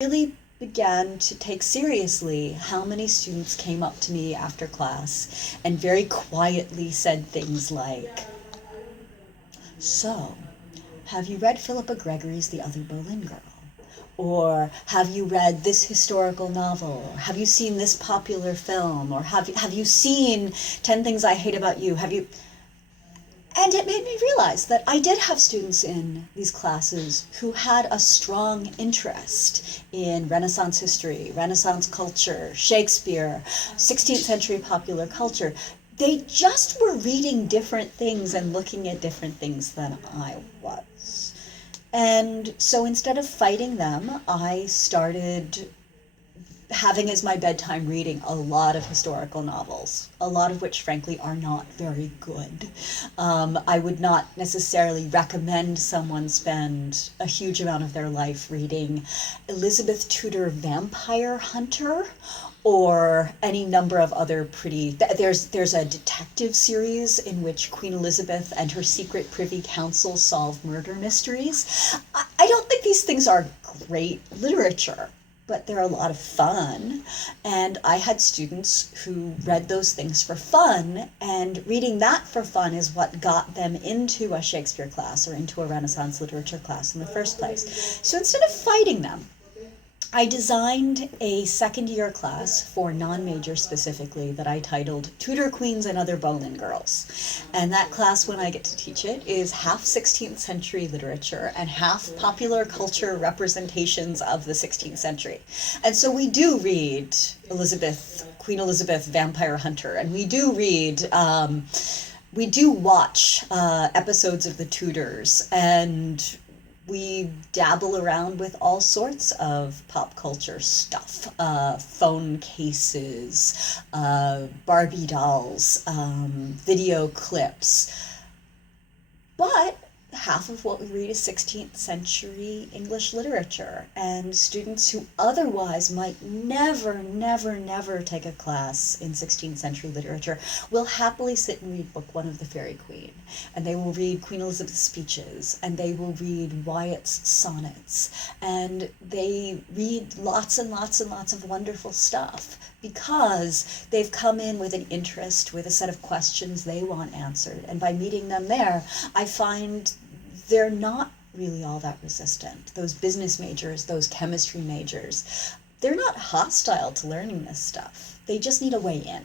really began to take seriously how many students came up to me after class and very quietly said things like, "So, have you read Philippa Gregory's The Other Berlin Girl?" Or have you read this historical novel? Or have you seen this popular film? Or have you seen 10 Things I Hate About You? Have you? And it made me realize that I did have students in these classes who had a strong interest in Renaissance history, Renaissance culture, Shakespeare, 16th century popular culture. They just were reading different things and looking at different things than I was. And so instead of fighting them, I started having as my bedtime reading a lot of historical novels, a lot of which, frankly, are not very good. I would not necessarily recommend someone spend a huge amount of their life reading Elizabeth Tudor Vampire Hunter or any number of other pretty. There's a detective series in which Queen Elizabeth and her secret privy council solve murder mysteries. I don't think these things are great literature, but they're a lot of fun. And I had students who read those things for fun, and reading that for fun is what got them into a Shakespeare class or into a Renaissance literature class in the first place. So instead of fighting them, I designed a second year class for non-majors specifically that I titled Tudor Queens and Other Boleyn Girls. And that class, when I get to teach it, is half 16th century literature and half popular culture representations of the 16th century. And so we do read Queen Elizabeth Vampire Hunter, and we do watch episodes of the Tudors, and we dabble around with all sorts of pop culture stuff, phone cases, Barbie dolls, video clips. But half of what we read is 16th century English literature, and students who otherwise might never take a class in 16th century literature will happily sit and read book one of The Fairy Queen, and they will read Queen Elizabeth's speeches, and they will read Wyatt's sonnets, and they read lots and lots and lots of wonderful stuff because they've come in with an interest, with a set of questions they want answered. And by meeting them there, I find they're not really all that resistant. Those business majors, those chemistry majors, they're not hostile to learning this stuff. They just need a way in.